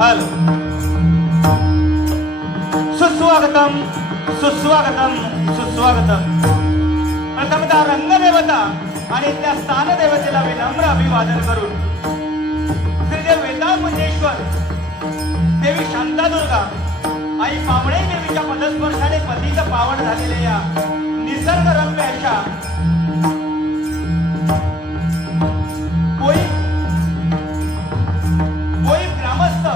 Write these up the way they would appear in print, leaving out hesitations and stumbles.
Hello, सुस्वागतम सुस्वागतम सुस्वागतम. प्रथमतः रंगदेवता आणि त्या स्थानदेवतेला विनम्र अभिवादन करून श्रीदेव वेदामुंजेश्वर देवी शांतादुर्गा आई पावणे देवीच्या पदस्पर्शाने पतित पावन झालेल्या या निसर्गरम्य अशा ग्रामस्थ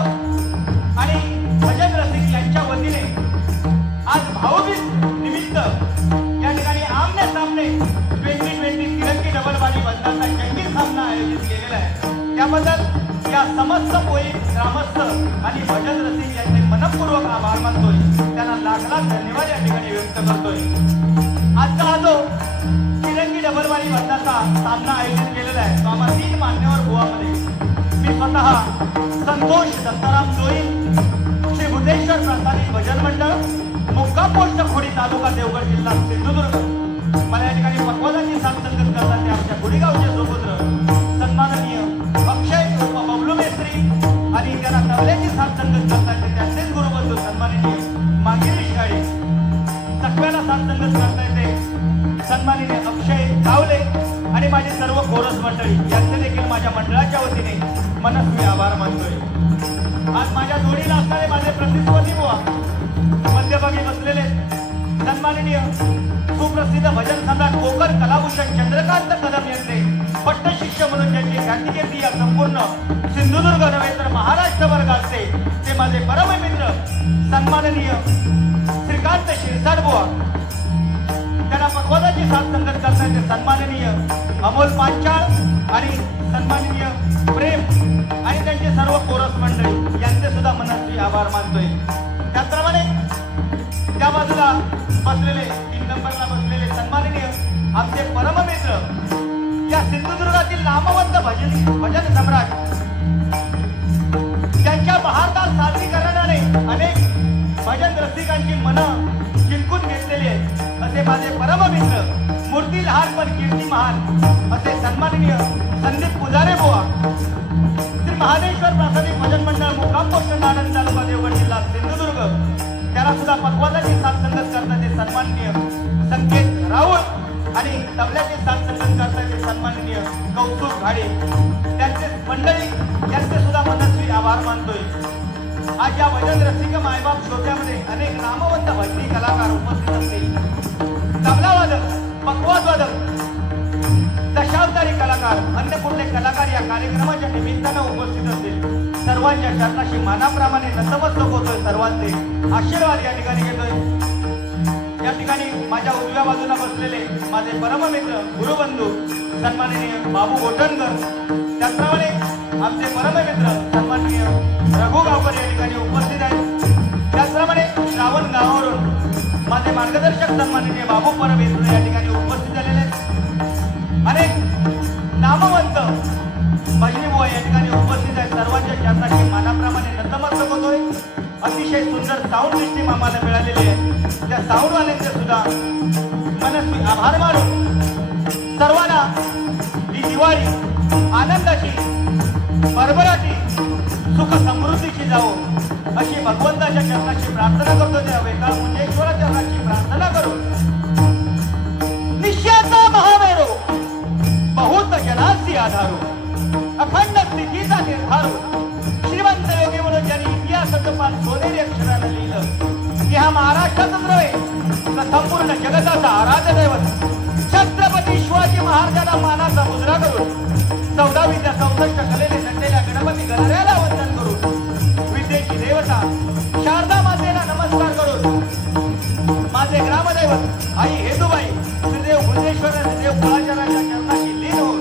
आणि भजन रसिक यांच्या वतीने आज भाऊबीज निमित्त म्हटलं या ठिकाणी आमने सामने 2020 तिरंगी डबलबाजी बदलाचा जंगी सामना आयोजित केलेला आहे. त्याबद्दल या समस्त कोळी ग्रामस्थ आणि भजन रसिक यांचे मनपूर्वक आभार मानतोय. त्यांना लाख लाख धन्यवाद या ठिकाणी व्यक्त करतोय. आजचा हा जो तिरंगी डबलबाजी बदलाचा सामना आयोजित केलेला आहे तो आम्हा 3 मान्यवर गोवामध्ये मी स्वतः संतोष दत्ताराम जोई, श्री बुद्धेश्वर प्रासादिक भजन मंडळ, मुक्काम पोस्ट खोडी तालुका देवगड जिल्हा सिंधुदुर्ग. मला या ठिकाणी पकवानाची साथ संगत करतात ते आमच्या गुडीगावचे सुपुत्र सन्माननीय अक्षय उर्फ बबलू मेस्त्री आणि त्यांना तबल्याची साथ संगत करतात ते त्यांचेच गुरुबंधू सन्माननीय मागिरी शाळे. सकव्याला साथ संगत करता येते सन्माननीय अक्षय गावले आणि माझे सर्व कोरस मंडळी यांचे देखील माझ्या मंडळाच्या वतीने मनस्वी आभार मानतोय. आज माझ्या जोडीला असणारे माझे प्रतिस्पर्धी बुवा मध्यभागी बसलेले सन्माननीय सुप्रसिद्ध भजन सम्राट कोकण कलाभूषण चंद्रकांत कदम यांचे पट्टशिष्य म्हणून ज्यांची ख्याती या संपूर्ण सिंधुदुर्ग नव्हे तर महाराष्ट्रभर गाजते ते माझे परममित्र सन्माननीय श्रीकांत शिरसाट बुवा. त्यांना पकवानाची साथ संगत करता येते सन्माननीय अमोल पांचाळ आणि सन्माननीय प्रेम आणि त्यांचे सर्व कोरस मंडळी यांचे सुद्धा मनस्वी आभार मानतोय. त्याचप्रमाणे त्या बाजूला बसलेले 3 नंबरला बसलेले सन्माननीय आमचे परममित्र या सिंधुदुर्गातील नामवंत भजन सम्राट त्यांच्या बहारदार सादरीकरणाने अनेक भजन रसिकांची मनं जिंकून घेतलेली आहेत असे माझे परममित्र मूर्ती लहान पण कीर्ती महान असे सन्माननीय संदीप पुजारे बुवा, श्री महादेश्वर प्रासादिक भजन मंडळ मुक्काम पोस्ट नांदण तालुका देवगड जिल्हा सिंधुदुर्ग. त्याला सुद्धा पकवानाची साथ संगत करतात ते सन्माननीय संकेत राऊळ आणि तबल्याची साथ संगत करतात ते सन्माननीय कौतुक घाडे. त्यांचे मंडळी यांचे सुद्धा मनस्वी आभार मानतोय. आज या भजन रसिक मायबाप श्रोत्यामध्ये अनेक नामवंत भजनी कलाकार उपस्थित असतील. तबलावादक, पकवाजवादक, दशावतारी कलाकार, अन्य कुठले कलाकार या कार्यक्रमाच्या निमित्तानं उपस्थित असतील. सर्वांच्या चरणाशी मानाप्रमाणे नतमस्तक होतोय. सर्वांचे आशीर्वाद या ठिकाणी घेतोय. या ठिकाणी माझ्या उजव्या बाजूला बसलेले माझे परममित्र गुरुबंधू सन्माननीय बाबू गोठणकर, त्याचप्रमाणे आमचे परममित्र सन्माननीय रघु गावकर या ठिकाणी उपस्थित आहेत. त्याचप्रमाणे श्रावण गावावरून माझे मार्गदर्शक सन्माननीय बाबू परमेश्वर या ठिकाणी उपस्थित झालेले आहेत. अनेक नामवंत भजनी बुवा या ठिकाणी उपस्थित आहेत. सर्वांच्या चरणाशी मानाप्रमाणे नतमस्तक होतोय. अतिशय सुंदर साऊंड सिस्टीम आम्हाला मिळालेली आहे. त्या साऊंडवाल्यांचे सुद्धा मनस्वी आभार मानून सर्वांना ही दिवाळी आनंदाची, भरभराटी, सुख समृद्धीची जावो अशी भगवंताच्या चरणाची प्रार्थना करतो. त्या वेकाळ मुंजेश्वराच्या चरणाची प्रार्थना करू. निश्चयाचा महामेरो बहुत जनासी आधारो, अखंड स्थितीचा निर्धारो, श्रीमंत योगी म्हणून ज्यांनी इतिहासाचं पान सोनेरी अक्षरानं लिहिलं की हा महाराष्ट्रातच नव्हे तर संपूर्ण जगताचा आराध्य दैवत छत्रपती शिवाजी महाराजांना मानाचा मुजरा करून 14वी त्या 64 कलेने नटलेल्या गणपती गणरायाला वंदन करून विद्येची देवता शारदा मातेला नमस्कार करून माझे ग्रामदैवत आई हेदुबाई श्रीदेव गुंजेश्वर आणि देव कुळाचार्यांच्या चरणाशी लीन होऊन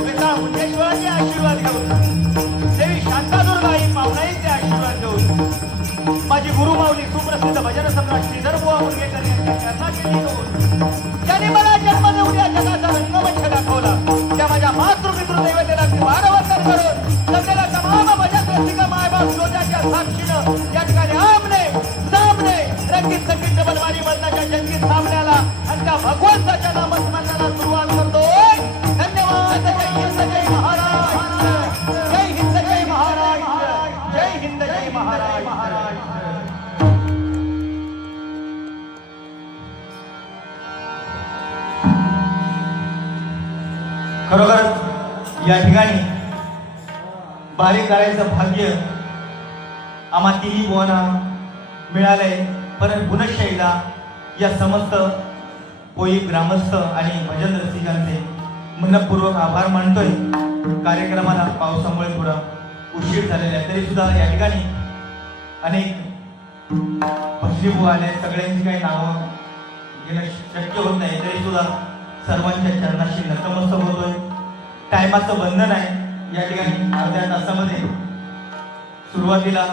वेताळ गुंजेश्वराचे आशीर्वाद घेऊन देवी शांतादुर्गा आई पावनाईचे आशीर्वाद घेऊन माझी गुरुमाऊली सुप्रसिद्ध भजन सम्राट श्रीधर बुवा मुरगेकर यांच्या चरणाशी लीन होऊन ज्यांनी मला जन्म देऊन या जगाचा रंगमंच दाखवला त्या माझ्या मातृपितृदैवतेला वंदन करून सगळ्या तमाम भजन रसिक मायबाप श्रोत्यांच्या साक्षीनं या ठिकाणी आमने सामने रंगीत संगीत डबलबाजी बदलाच्या जंगीत सामन्याला आणि त्या भगवंताच्या नामस्मरणाला सुरुवात करतोय. धन्यवाद. जय हिंद जय महाराज, जय हिंद जय महाराज, जय हिंद जय महाराज. खरोखर या ठिकाणी बारी करायचं भाग्य आम्हा तिन्ही बुवांना मिळालंय. परंतु पुनश्च एकदा या समस्त कोळी ग्रामस्थ आणि भजन रसिकांचे मनपूर्वक आभार मानतोय. कार्यक्रमाला पावसामुळे थोडा उशीर झालेला आहे तरी सुद्धा या ठिकाणी अनेक भजनी बुवा आले. सगळ्यांची काही नावं घेणं शक्य होत नाही तरी सुद्धा सर्वांच्या चरणाशी नतमस्तक होतोय. टायमाचं बंधन आहे. या ठिकाणी अर्ध्या तासामध्ये सुरुवातीला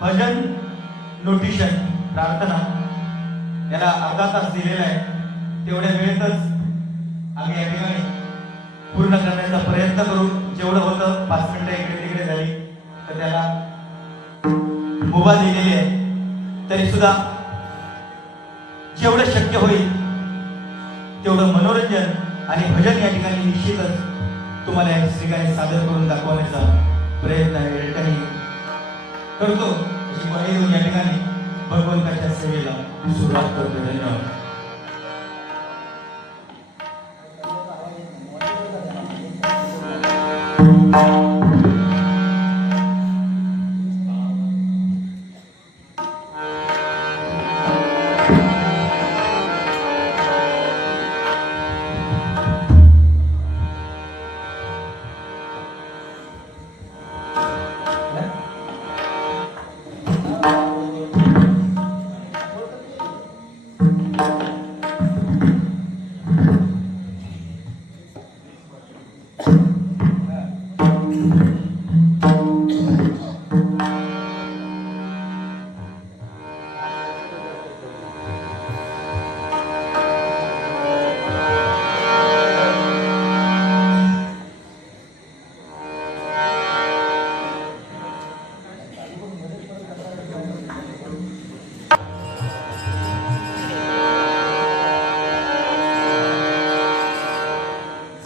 भजन, नोटिशन, प्रार्थना याला अर्धा तास दिलेला आहे. तेवढ्या वेळेतच आम्ही या ठिकाणी पूर्ण करण्याचा प्रयत्न करू. जेवढं होतं 5 मिनिटं इकडे तिकडे झाली तर त्याला मुभा दिलेली आहे. तरी सुद्धा जेवढं शक्य होईल तेवढं मनोरंजन आणि भजन या ठिकाणी निश्चितच तुम्हाला या ठिकाणी सादर करून दाखवण्याचा प्रयत्न या ठिकाणी करतो. अशी ग्वाही देऊन या ठिकाणी भगवंताच्या सेवेला सुरुवात करतो. धन्यवाद.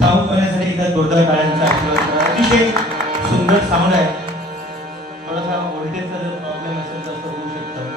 साऊंड करण्यासाठी एकदा जोरदार टाळ्यांचा आशीर्वाद. अतिशय सुंदर साऊंड आहे. थोडासा व्होल्टेजचा जर प्रॉब्लेम असेल तर असं होऊ शकतं.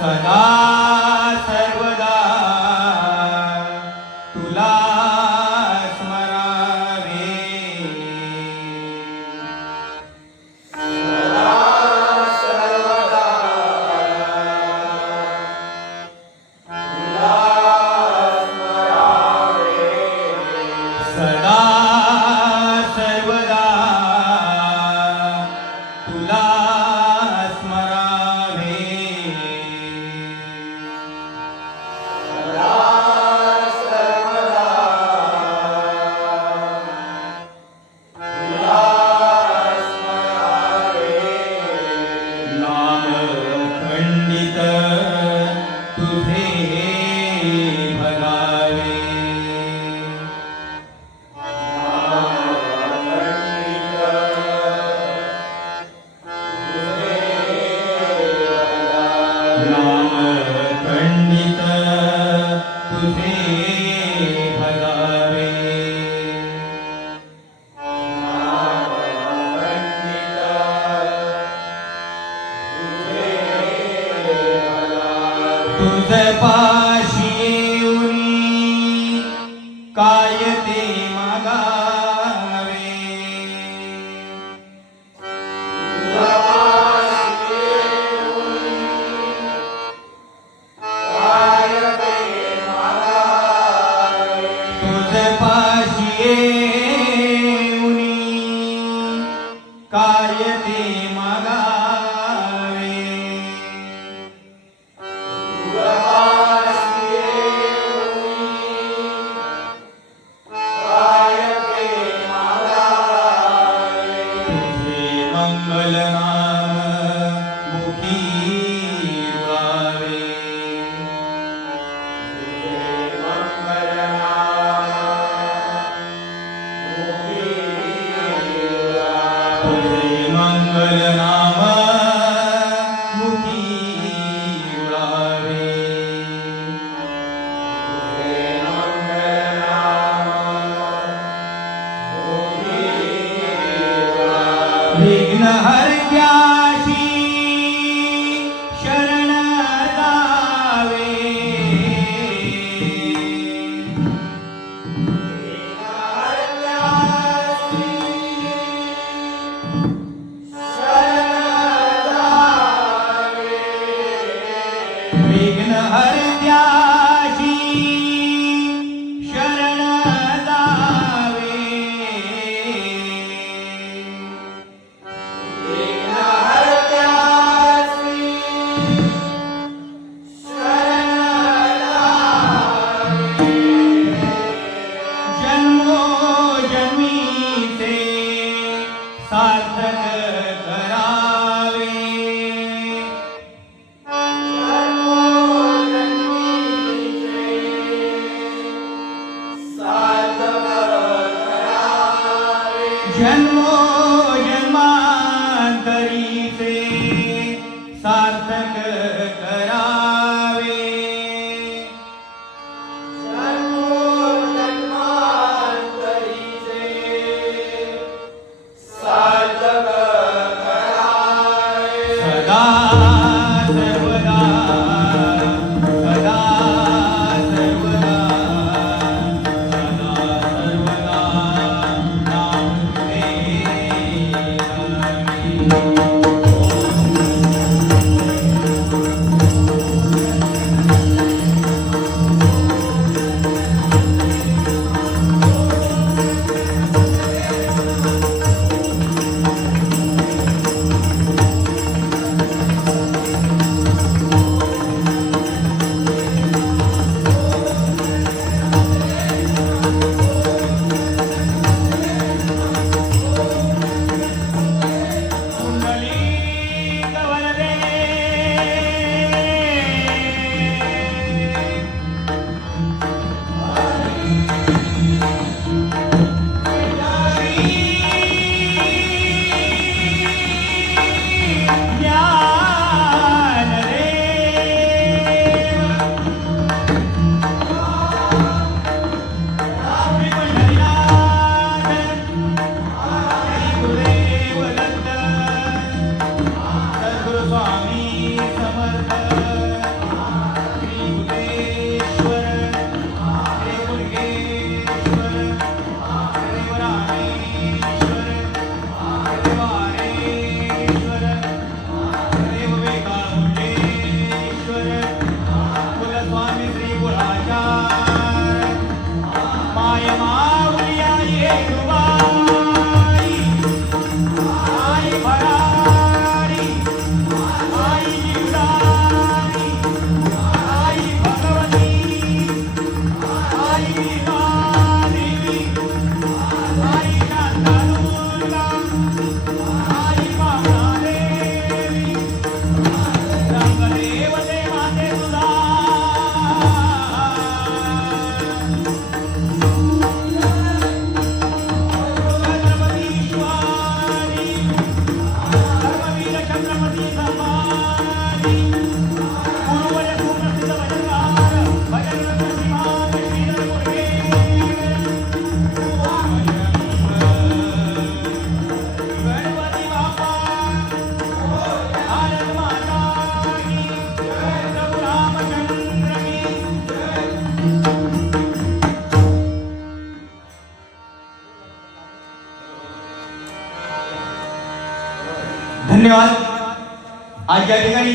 सदा सर्वदा तुला स्मरावे. सदा सर्वदा तुला स्मरावे. नाम खंडित तुझे भगावे. नाम खंडित तुझे भगावे. तुझ पाशी येऊनी काय ते मागावे. तुझ पाशी येऊनी काय ते मागावे. तुझे मंगल नाम मुखी रुळावे. तुझे मंगल नाम मुखी रुळावे. विघ्न हरत्याशी शरण जावे. विघ्न हरत्याशी शरण जावे. जन्मोजन्मीचे सार्थक करावे. जन्मोजन्मांतरीचे सार्थक करावे. सदा सर्वदा सदा सर्वदा सदा सर्वदा नाम तुझे स्वामी समर्थ आज या ठिकाणी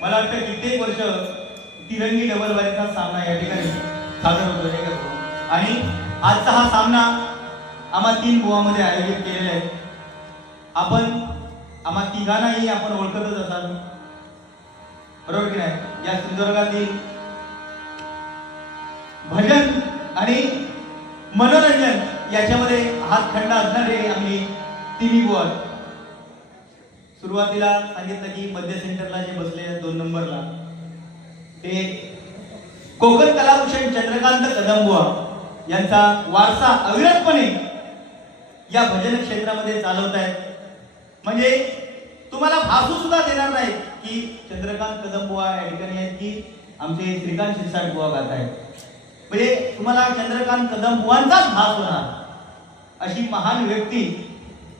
मला वाटतं कित्येक वर्ष तिरंगी डबलवारीचा सामना या ठिकाणी सादर होतो नाही का? आणि आजचा हा सामना आम्हा 3 गोवामध्ये आयोजित केलेला आहे. आम्हा तिघांनाही आपण ओळखतच असाल, बरोबर की नाही? या सिंधुदुर्गातील भजन आणि मनोरंजन याच्यामध्ये हातखंडा असणारे आम्ही तिन्ही गोवा. सुरुवातीला सांगितलं की मध्य सेंटरला जे बसले 2 नंबरला ते कोकण कलाभूषण चंद्रकांत कदमबुवा यांचा वारसा अविरतपणे या भजन क्षेत्रामध्ये चालवत आहेत. म्हणजे तुम्हाला भासू सुद्धा देणार नाही की चंद्रकांत कदमबुवा या ठिकाणी आहेत की आमचे श्रीकांत शिरसाट बुवा गात आहेत. म्हणजे तुम्हाला चंद्रकांत कदमबुवांचाच भास होणार अशी महान व्यक्ती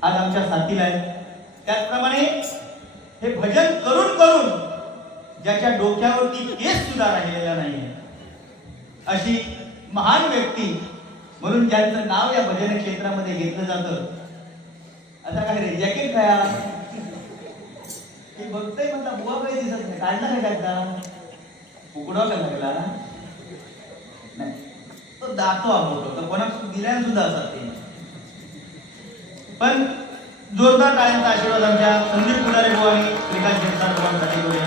आज आमच्या साथीला आहे. त्याचप्रमाणे हे भजन करून करून ज्याच्या डोक्यावरती केस सुद्धा राहिलेला नाही अशी महान व्यक्ती म्हणून ज्यांचं नाव या भजन क्षेत्रामध्ये घेतलं जातं. आता काय रे जॅकेट काय बघतोय म्हणता बुवा काही दिसत नाही, काढला नाही टाकता उघडावं लागला नाही, तो दातो आवडतो तर कोणाला दिल्याने सुद्धा असतात ते. पण जोरदार टाळ्यांचा आशीर्वाद आमच्या संदीप पुढारे बुवा आणि श्रीकांत शिरसाट बुवांसाठी करूया.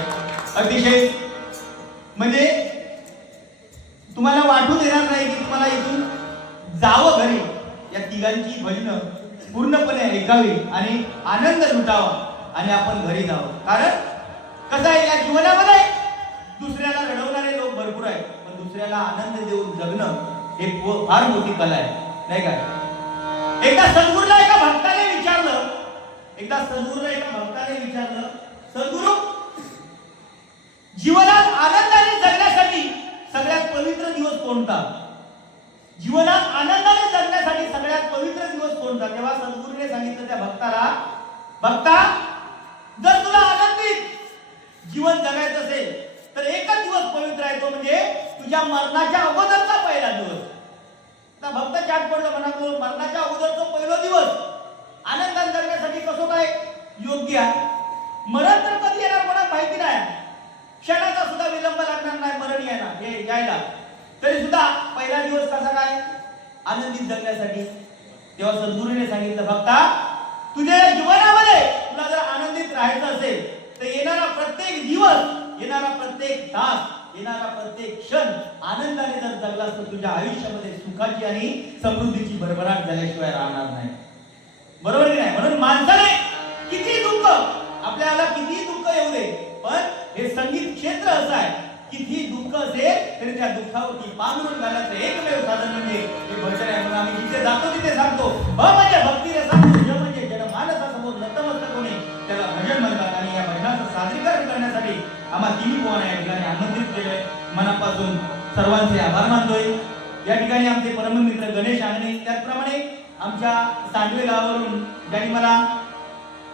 अतिशय म्हणजे तुम्हाला वाटू देणार नाही की तुम्हाला इथून जावं घरी. या तिघांची भजनं पूर्णपणे ऐकावी आणि आनंद लुटावा आणि आपण घरी जावं. कारण कसं आहे, या जीवनामध्ये दुसऱ्याला रडवणारे लोक भरपूर आहेत, पण दुसऱ्याला आनंद देऊन जगणं हे फार मोठी कला आहे, नाही का? एकदा सद्गुरूला एका भक्ताने विचारलं, सद्गुरू जीवनात आनंदाने जगण्यासाठी सगळ्यात पवित्र दिवस कोणता? जीवनात आनंदाने जगण्यासाठी सगळ्यात पवित्र दिवस कोणता? तेव्हा सद्गुरूने सांगितलं त्या भक्ताला, भक्ता जर तुला आनंदित जीवन जगायचं असेल तर एकच दिवस पवित्र आहे, तो म्हणजे तुझ्या मरणाच्या अगोदरचा पहिला दिवस. आता भक्त चाट पडलं म्हणा, मरणाच्या अगोदरचा पहिला दिवस आनंदाने जगण्यासाठी कसं काय योग्य आहे? मरण तर कधी येणार मला माहिती नाही, क्षणाचा सुद्धा विलंब लागणार नाही मरण यायला, तरी सुद्धा पहिला दिवस कसा काय आनंदित जगण्यासाठी. तेव्हा सद्गुरूने सांगितलं, भक्ता तुझ्या जीवनामध्ये तुला जर आनंदित राहायचं असेल तर येणारा प्रत्येक दिवस, येणारा प्रत्येक तास, येणारा प्रत्येक क्षण आनंदाने जर जगलास तर तुझ्या आयुष्यामध्ये सुखाची आणि समृद्धीची भरभराट झाल्याशिवाय राहणार नाही, बरोबर की नाही? म्हणून माणसाने किती दुःख, आपल्याला किती दुःख येऊ दे, पण हे संगीत क्षेत्र असं आहे, किती दुःख असेल तरी त्या दुःखावरती पांघरून घालायचं एकमेव साधन म्हणजे हे भजन आहे. म्हणून आम्ही जिथे जातो तिथे सांगतो, म्हणजे भक्ती रसात म्हणजे जनमानसासमोर नतमस्तक होणे त्याला भजन म्हणतात. आणि या भजनाचं सादरीकरण करण्यासाठी आम्हा तिन्ही बुवांना या ठिकाणी आमंत्रित केलंय. मनापासून सर्वांचे आभार मानतोय. या ठिकाणी आमचे परममित्र गणेश आंगणे, त्याचप्रमाणे आमच्या सांडवे गावावरून ज्यांनी मला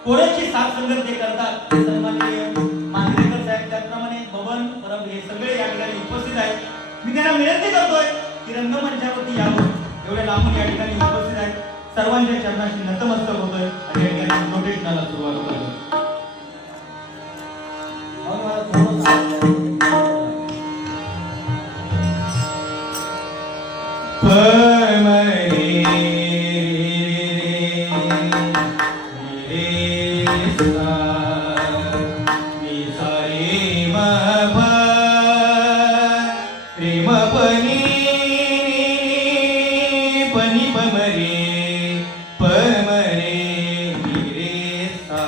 कोरची साथ संगत जे करतात सन्माननीय मांजरेकर साहेब, त्याचप्रमाणे बबन परब, हे सगळे या ठिकाणी उपस्थित आहेत. मी त्यांना विनंती करतोय की रंगमंचावरती यावं. एवढ्या लांबून या ठिकाणी उपस्थित आहेत, सर्वांच्या चरणाशी नतमस्तक होतोय आणि या ठिकाणी प्रोटेक्शनला सुरुवात होतोय. पमरे पमरे रे सा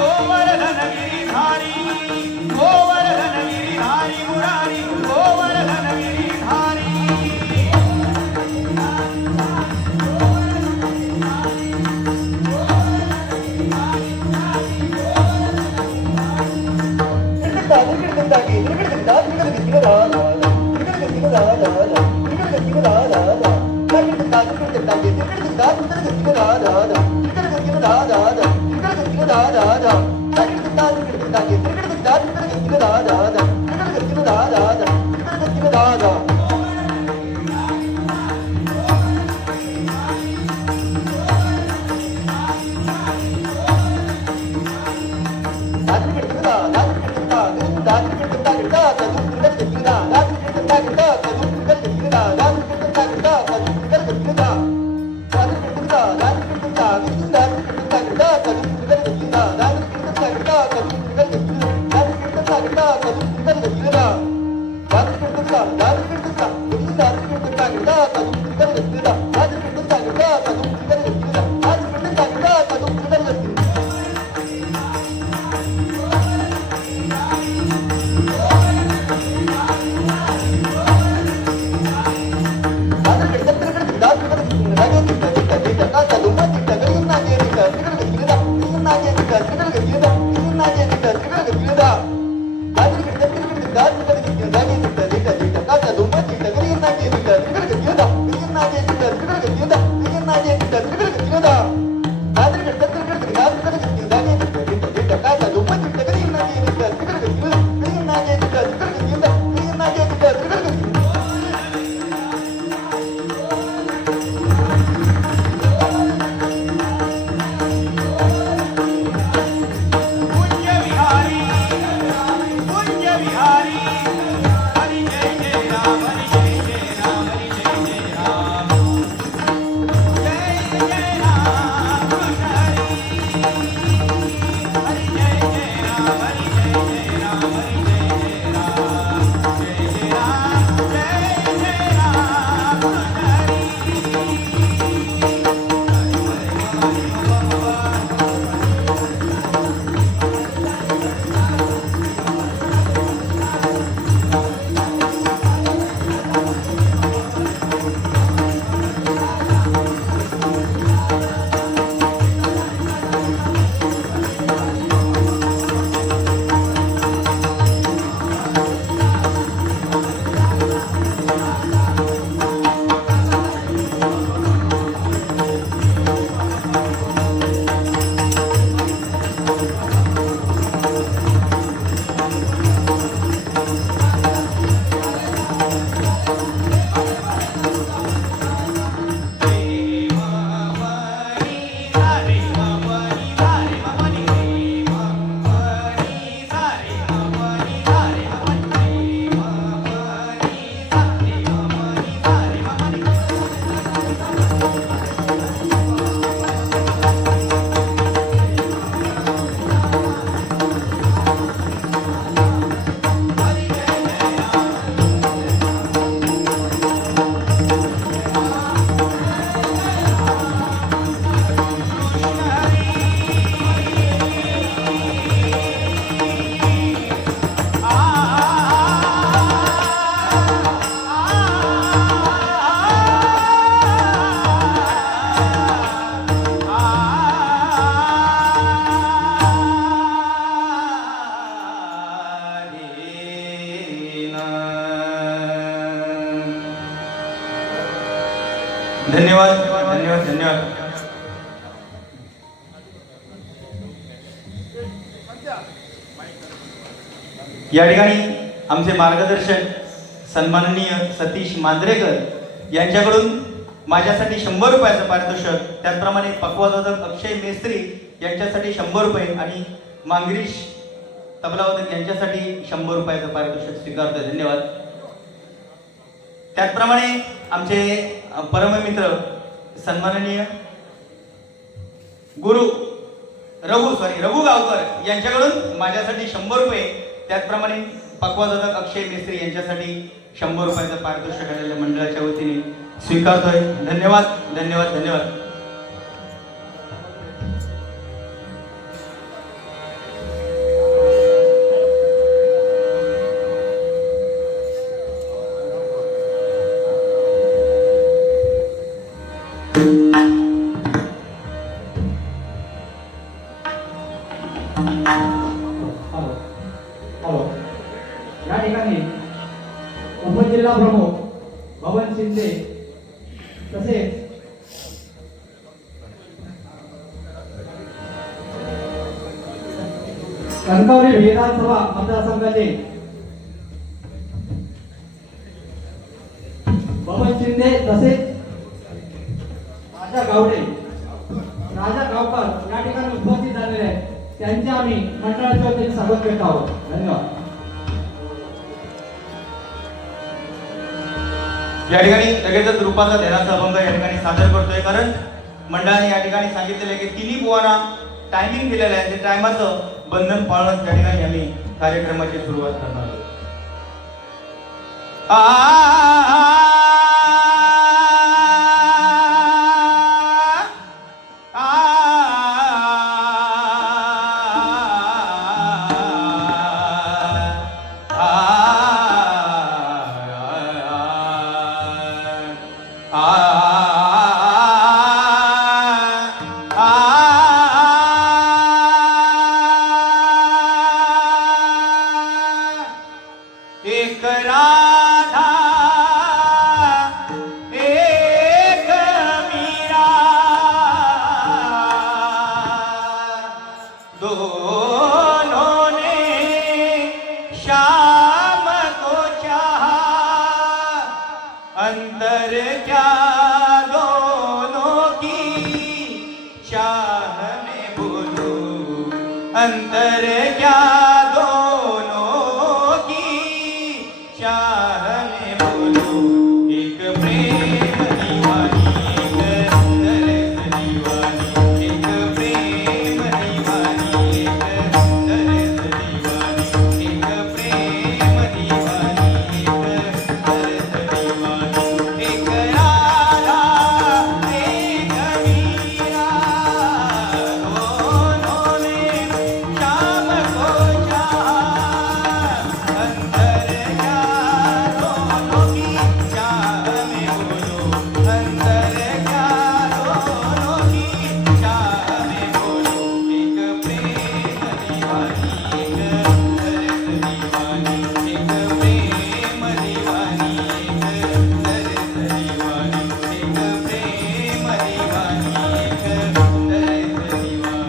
गोवर्धन गिरिधारी गोवर्धन गिरिधारी मुरारी गोवर्धन गिरिधारी धन्यवाद धन्यवाद धन्यवाद. या ठिकाणी आमचे मार्गदर्शक सन्माननीय सतीश मांजरेकर यांच्याकडून माझ्यासाठी 100 रुपयाचं पारितोषिक, त्याचप्रमाणे पक्वादक अक्षय मेस्त्री यांच्यासाठी 100 रुपये आणि मांगरीश तबलावादक यांच्यासाठी 100 रुपयाचं पारितोषिक स्वीकारतो. धन्यवाद. त्याचप्रमाणे आमचे परममित्र सन्माननीय गुरु रघु गावकर यांच्याकडून माझ्यासाठी 100 रुपये, त्याचप्रमाणे पक्वादक अक्षय मेस्त्री यांच्यासाठी 100 रुपयाचं पारितोषिक आलेल्या मंडळाच्या वतीने स्वीकारतोय. धन्यवाद धन्यवाद धन्यवाद. हॅलो हॅलो या ठिकाणी उपजिल्हा प्रमुख भवन शिंदे तसेच कणकवली विधानसभा मतदारसंघाचे भवन शिंदे तसेच राजा गावडे राजा गावकर या ठिकाणी उपस्थित झालेले आहेत. त्यांचे आम्ही मंडळाच्या वतीने स्वागत करत आहोत. धन्यवाद. या ठिकाणी लगेचच रूपाचा ध्यानाचा अभंग या ठिकाणी सादर करतोय, कारण मंडळाने या ठिकाणी सांगितलेलं आहे की तिन्ही बुवांना टायमिंग दिलेलं आहे. ते टायमाचं बंधन पाळत या ठिकाणी आम्ही कार्यक्रमाची सुरुवात करणार आहोत. एक राधा एक मीरा दोनों ने शाम को चाहा, अंतर क्या दोनों की चाह में बोलो, अंतर क्या दोनों की चाह में बोलो। एक प्रेम दीवानी एक तरस दीवानी, एक प्रेम दीवानी एक तरस दीवानी, एक प्रेम दीवानी एक तरस दीवानी। एक राधा एक मीरा दोनों ने शाम को चाहा, अंतर क्या दोनों की चाह में बोलो, अंतर क्या दोनों की चाह में बोलो। एक प्रेम दीवानी एक तरस दीवानी, एक प्रेम दीवानी एक तरस दीवानी, एक प्रेम दीवानी एक तरस दीवानी।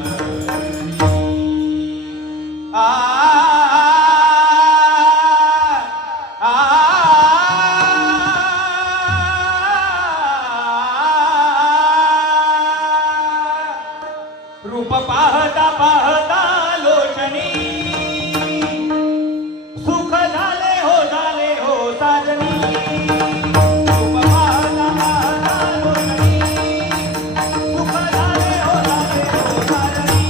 रूप पाहता पाहता लोचनी, सुख झाले हो साजनी। रूप पाहता पाहता लोचनी, सुख झाले हो साजनी।